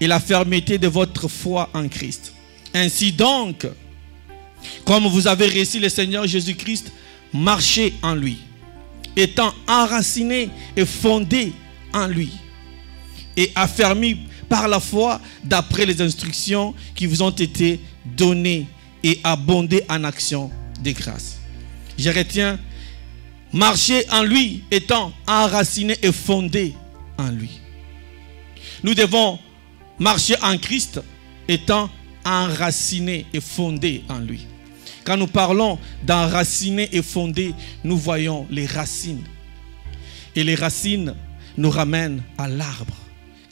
et la fermeté de votre foi en Christ. Ainsi donc, comme vous avez reçu le Seigneur Jésus-Christ, marchez en lui, étant enraciné et fondé en lui, et affermi par la foi d'après les instructions qui vous ont été données et abondez en action de grâce. Je retiens, marcher en lui, étant enraciné et fondé en lui. Nous devons marcher en Christ, étant enraciné et fondé en lui. Quand nous parlons d'enraciner et fonder, nous voyons les racines. Et les racines nous ramènent à l'arbre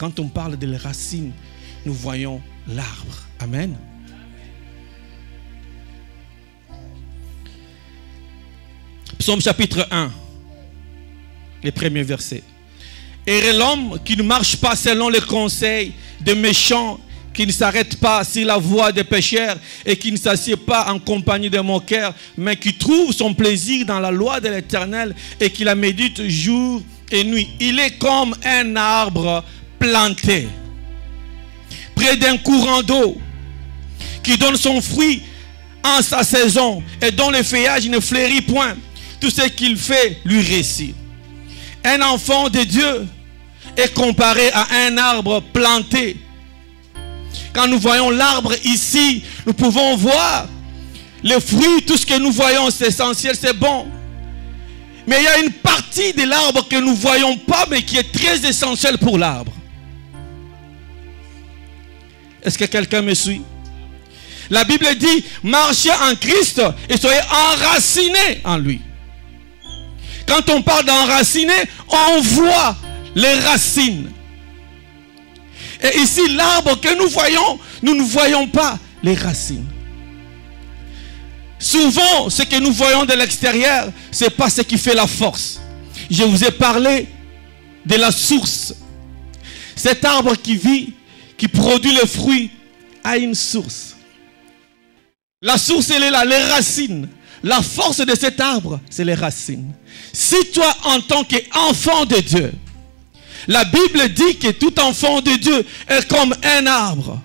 quand on parle des racines, nous voyons l'arbre. Amen. Psaume chapitre 1, les premiers versets. Et l'homme qui ne marche pas selon les conseils des méchants, qui ne s'arrête pas sur la voie des pécheurs et qui ne s'assied pas en compagnie de moqueurs, mais qui trouve son plaisir dans la loi de l'Éternel et qui la médite jour et nuit. Il est comme un arbre planté près d'un courant d'eau qui donne son fruit en sa saison et dont le feuillage ne fleurit point. Tout ce qu'il fait lui réussit. Un enfant de Dieu est comparé à un arbre planté. Quand nous voyons l'arbre ici, nous pouvons voir les fruits, tout ce que nous voyons, c'est essentiel, c'est bon. Mais il y a une partie de l'arbre que nous ne voyons pas, mais qui est très essentielle pour l'arbre. Est-ce que quelqu'un me suit? La Bible dit, marchez en Christ et soyez enracinés en lui. Quand on parle d'enraciner, on voit les racines. Et ici, l'arbre que nous voyons, nous ne voyons pas les racines. Souvent, ce que nous voyons de l'extérieur, ce n'est pas ce qui fait la force. Je vous ai parlé de la source. Cet arbre qui vit, qui produit le fruit, a une source. La source, elle est là, les racines. La force de cet arbre, c'est les racines. Si toi, en tant qu'enfant de Dieu, la Bible dit que tout enfant de Dieu est comme un arbre,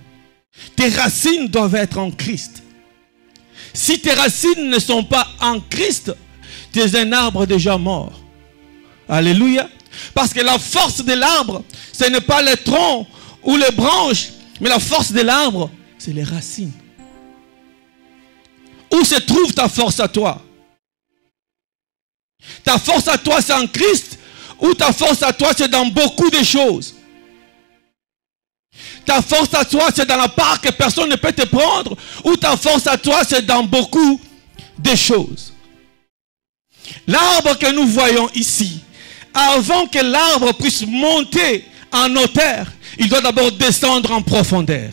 tes racines doivent être en Christ. Si tes racines ne sont pas en Christ, tu es un arbre déjà mort. Alléluia. Parce que la force de l'arbre, ce n'est pas les troncs ou les branches, mais la force de l'arbre, c'est les racines. Où se trouve ta force à toi? Ta force à toi, c'est en Christ, ou ta force à toi, c'est dans beaucoup de choses? Ta force à toi, c'est dans la part que personne ne peut te prendre, ou ta force à toi, c'est dans beaucoup de choses? L'arbre que nous voyons ici, avant que l'arbre puisse monter en hauteur, il doit d'abord descendre en profondeur.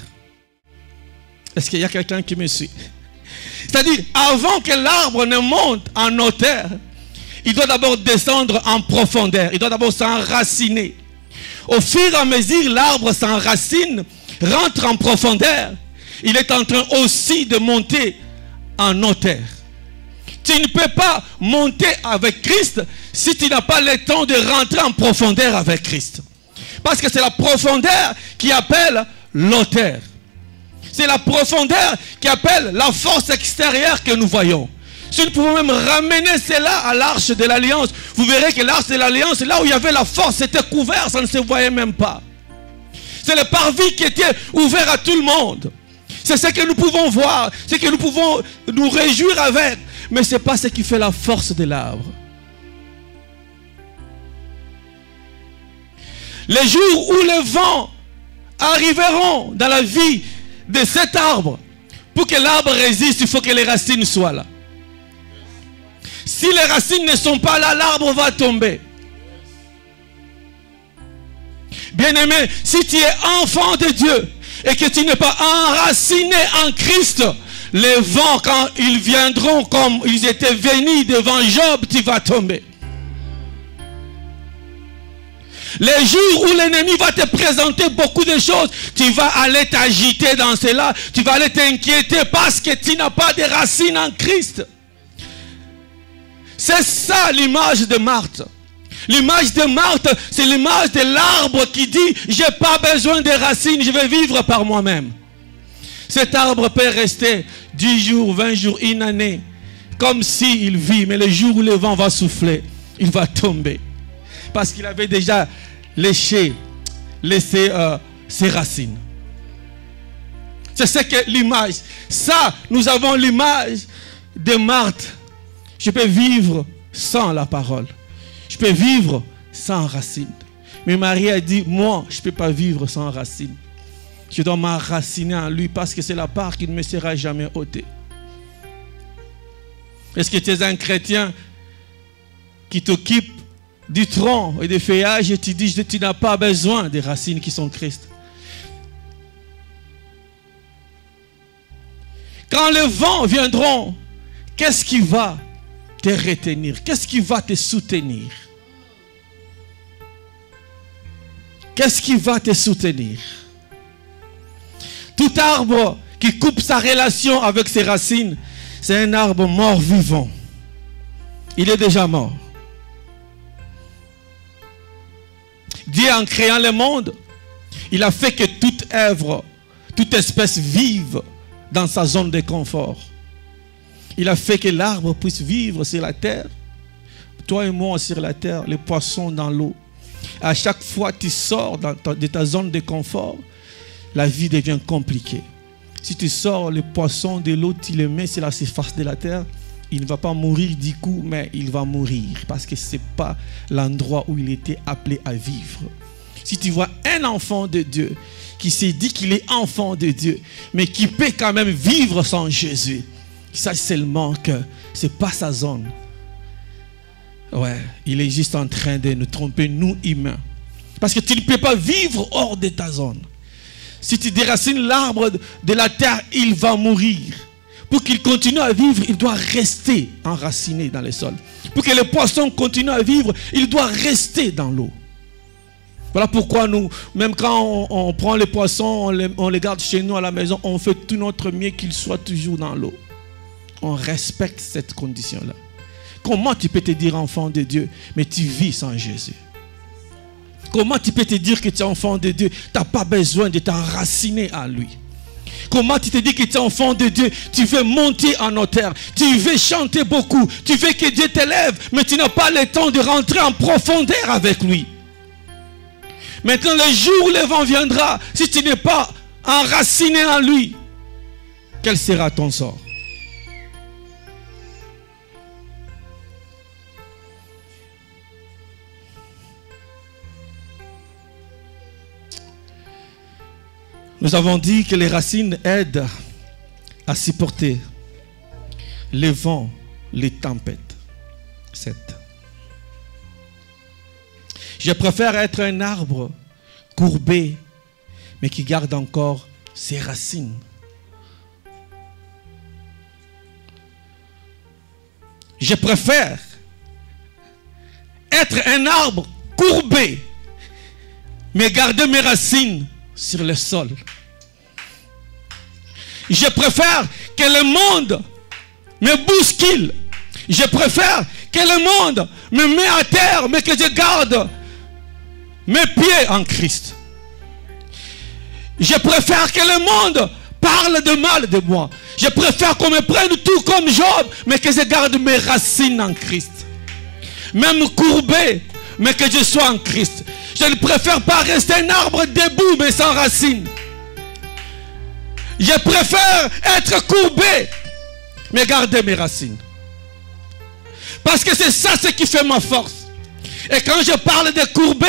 Est-ce qu'il y a quelqu'un qui me suit? C'est-à-dire, avant que l'arbre ne monte en hauteur, il doit d'abord descendre en profondeur. Il doit d'abord s'enraciner. Au fur et à mesure, l'arbre s'enracine, rentre en profondeur. Il est en train aussi de monter en hauteur. Tu ne peux pas monter avec Christ si tu n'as pas le temps de rentrer en profondeur avec Christ. Parce que c'est la profondeur qui appelle l'hauteur. C'est la profondeur qui appelle la force extérieure que nous voyons. Si nous pouvons même ramener cela à l'arche de l'alliance, vous verrez que l'arche de l'alliance, là où il y avait la force, c'était couvert, ça ne se voyait même pas. C'est le parvis qui était ouvert à tout le monde. C'est ce que nous pouvons voir, c'est que nous pouvons nous réjouir avec, mais ce n'est pas ce qui fait la force de l'arbre. Les jours où les vents arriveront dans la vie de cet arbre, pour que l'arbre résiste, il faut que les racines soient là. Si les racines ne sont pas là, l'arbre va tomber. Bien-aimé, si tu es enfant de Dieu et que tu n'es pas enraciné en Christ, les vents, quand ils viendront comme ils étaient venus devant Job, tu vas tomber. Les jours où l'ennemi va te présenter beaucoup de choses, tu vas aller t'agiter dans cela, tu vas aller t'inquiéter parce que tu n'as pas de racines en Christ. C'est ça l'image de Marthe. L'image de Marthe, c'est l'image de l'arbre qui dit, je n'ai pas besoin de racines, je vais vivre par moi-même. Cet arbre peut rester 10 jours, 20 jours, une année, comme s'il vit, mais le jour où le vent va souffler, il va tomber. Parce qu'il avait déjà laissé ses racines. C'est ce que l'image. Ça, nous avons l'image de Marthe. Je peux vivre sans la parole. Je peux vivre sans racines. Mais Marie a dit, moi, je ne peux pas vivre sans racines. Je dois m'enraciner en lui parce que c'est la part qui ne me sera jamais ôtée. Est-ce que tu es un chrétien qui t'occupe du tronc et des feuillages et tu dis que tu n'as pas besoin des racines qui sont Christ. Quand les vents viendront, qu'est-ce qui va te retenir? Qu'est-ce qui va te soutenir? Qu'est-ce qui va te soutenir? Tout arbre qui coupe sa relation avec ses racines, c'est un arbre mort vivant. Il est déjà mort. Dieu, en créant le monde, il a fait que toute œuvre, toute espèce vive dans sa zone de confort. Il a fait que l'arbre puisse vivre sur la terre. Toi et moi sur la terre, les poissons dans l'eau. À chaque fois que tu sors de ta zone de confort, la vie devient compliquée. Si tu sors les poissons de l'eau, tu les mets sur la surface de la terre, il ne va pas mourir du coup, mais il va mourir parce que ce n'est pas l'endroit où il était appelé à vivre. Si tu vois un enfant de Dieu qui s'est dit qu'il est enfant de Dieu, mais qui peut quand même vivre sans Jésus, sache seulement que ce n'est pas sa zone. Ouais, il est juste en train de nous tromper, nous humains. Parce que tu ne peux pas vivre hors de ta zone. Si tu déracines l'arbre de la terre, il va mourir. Pour qu'il continue à vivre, il doit rester enraciné dans le sol. Pour que les poissons continuent à vivre, il doit rester dans l'eau. Voilà pourquoi nous, même quand on prend les poissons, on les garde chez nous à la maison, on fait tout notre mieux qu'ils soient toujours dans l'eau. On respecte cette condition-là. Comment tu peux te dire enfant de Dieu, mais tu vis sans Jésus? Comment tu peux te dire que tu es enfant de Dieu, tu n'as pas besoin de t'enraciner à lui? Comment tu te dis que tu es enfant de Dieu, tu veux monter en hauteur, tu veux chanter beaucoup, tu veux que Dieu t'élève, mais tu n'as pas le temps de rentrer en profondeur avec lui. Maintenant, le jour où le vent viendra, si tu n'es pas enraciné en lui, quel sera ton sort? Nous avons dit que les racines aident à supporter les vents, les tempêtes. 7. Je préfère être un arbre courbé, mais qui garde encore ses racines. Je préfère être un arbre courbé, mais garder mes racines sur le sol. Je préfère que le monde me bouscule. Je préfère que le monde me mette à terre, mais que je garde mes pieds en Christ. Je préfère que le monde parle de mal de moi. Je préfère qu'on me prenne tout comme Job, mais que je garde mes racines en Christ. Même courbé, mais que je sois en Christ. Je ne préfère pas rester un arbre debout, mais sans racines. Je préfère être courbé, mais garder mes racines. Parce que c'est ça ce qui fait ma force. Et quand je parle de courbé,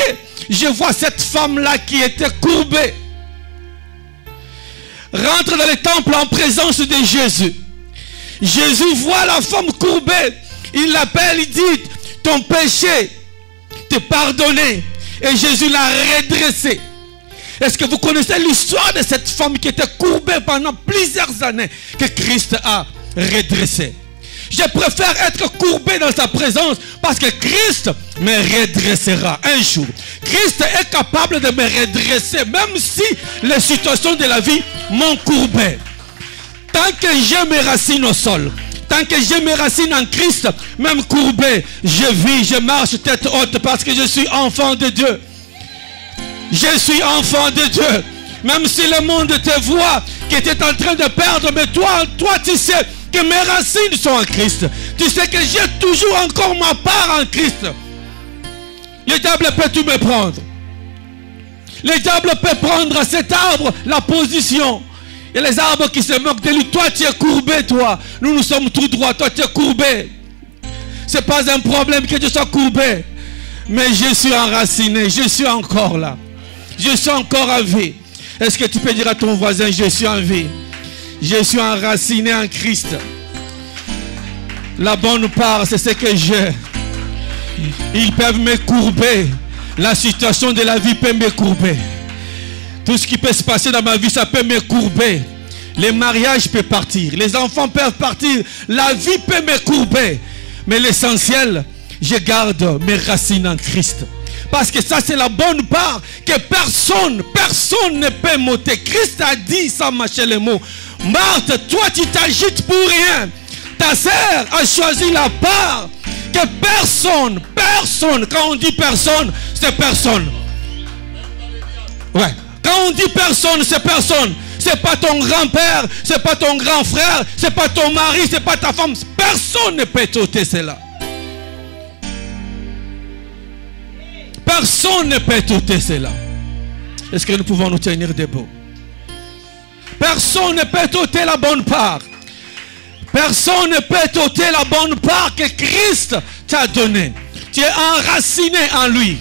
je vois cette femme-là qui était courbée. Rentre dans le temple en présence de Jésus. Jésus voit la femme courbée. Il l'appelle, il dit, ton péché t'est pardonné. Et Jésus l'a redressée. Est-ce que vous connaissez l'histoire de cette femme qui était courbée pendant plusieurs années que Christ a redressée? Je préfère être courbé dans sa présence parce que Christ me redressera un jour. Christ est capable de me redresser même si les situations de la vie m'ont courbé. Tant que j'ai mes racines au sol, tant que j'ai mes racines en Christ, même courbé, je vis, je marche tête haute parce que je suis enfant de Dieu. Je suis enfant de Dieu. Même si le monde te voit que tu es en train de perdre, mais toi tu sais que mes racines sont en Christ. Tu sais que j'ai toujours encore ma part en Christ. Le diable peut tout me prendre. Le diable peut prendre à cet arbre la position. Et les arbres qui se moquent de lui, toi tu es courbé, toi. Nous sommes tout droits, toi tu es courbé. Ce n'est pas un problème que je sois courbé. Mais je suis enraciné, je suis encore là. Je suis encore en vie. Est-ce que tu peux dire à ton voisin, je suis en vie? Je suis enraciné en Christ. La bonne part, c'est ce que j'ai. Ils peuvent me courber. La situation de la vie peut me courber. Tout ce qui peut se passer dans ma vie, ça peut me courber. Les mariages peuvent partir. Les enfants peuvent partir. La vie peut me courber. Mais l'essentiel, je garde mes racines en Christ. Parce que ça, c'est la bonne part que personne ne peut monter. Christ a dit, sans mâcher les mots, Marthe, toi, tu t'agites pour rien. Ta sœur a choisi la part que personne, quand on dit personne, c'est personne. Ouais. Quand on dit personne, c'est personne. C'est pas ton grand-père, c'est pas ton grand frère, c'est pas ton mari, c'est pas ta femme. Personne ne peut t'ôter cela. Personne ne peut t'ôter cela. Est-ce que nous pouvons nous tenir debout? Personne ne peut t'ôter la bonne part. Personne ne peut t'ôter la bonne part que Christ t'a donnée. Tu es enraciné en lui.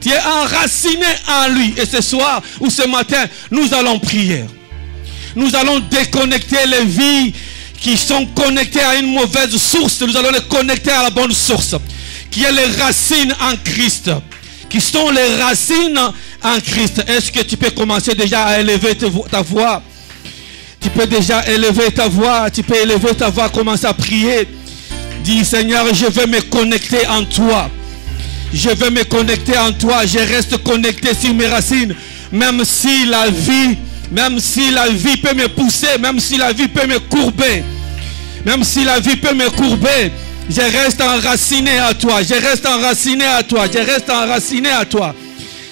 Tu es enraciné en lui. Et ce soir ou ce matin, nous allons prier. Nous allons déconnecter les vies qui sont connectées à une mauvaise source. Nous allons les connecter à la bonne source, qui est les racines en Christ. Qui sont les racines en Christ. Est-ce que tu peux commencer déjà à élever ta voix? Tu peux déjà élever ta voix. Tu peux élever ta voix, commencer à prier. Dis, Seigneur, je veux me connecter en toi. Je veux me connecter en toi. Je reste connecté sur mes racines. Même si la vie peut me pousser, même si la vie peut me courber. Même si la vie peut me courber. Je reste enraciné à toi. Je reste enraciné à toi. Je reste enraciné à toi.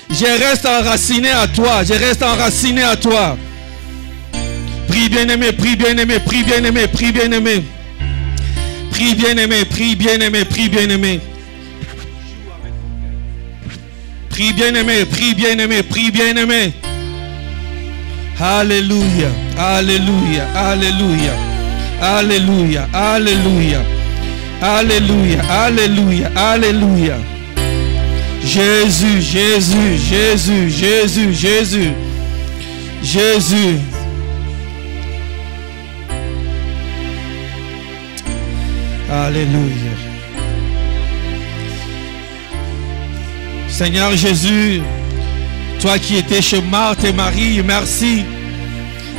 Je reste enraciné à toi. Je reste enraciné à toi. Prie bien-aimé, prie bien-aimé, prie bien-aimé, prie bien-aimé. Prie bien-aimé, prie bien-aimé, prie bien-aimé. Prie bien-aimé, prie bien-aimé, prie bien-aimé. Alléluia, alléluia, alléluia. Alléluia, alléluia. Alléluia, alléluia, alléluia. Jésus, Jésus, Jésus, Jésus, Jésus. Jésus. Alléluia. Seigneur Jésus, toi qui étais chez Marthe et Marie, merci,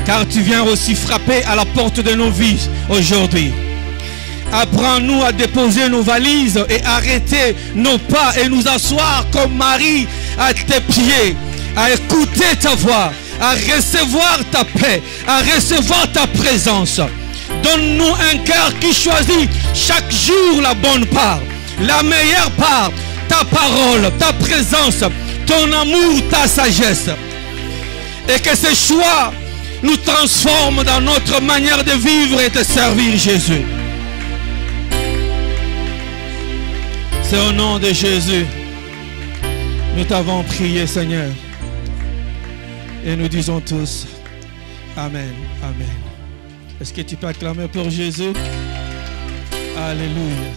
car tu viens aussi frapper à la porte de nos vies aujourd'hui. Apprends-nous à déposer nos valises et arrêter nos pas et nous asseoir comme Marie à tes pieds, à écouter ta voix, à recevoir ta paix, à recevoir ta présence. Donne-nous un cœur qui choisit chaque jour la bonne part, la meilleure part, ta parole, ta présence, ton amour, ta sagesse. Et que ces choix nous transforment dans notre manière de vivre et de servir Jésus. C'est au nom de Jésus. Nous t'avons prié, Seigneur. Et nous disons tous, Amen, Amen. Est-ce que tu peux acclamer pour Jésus? Alléluia.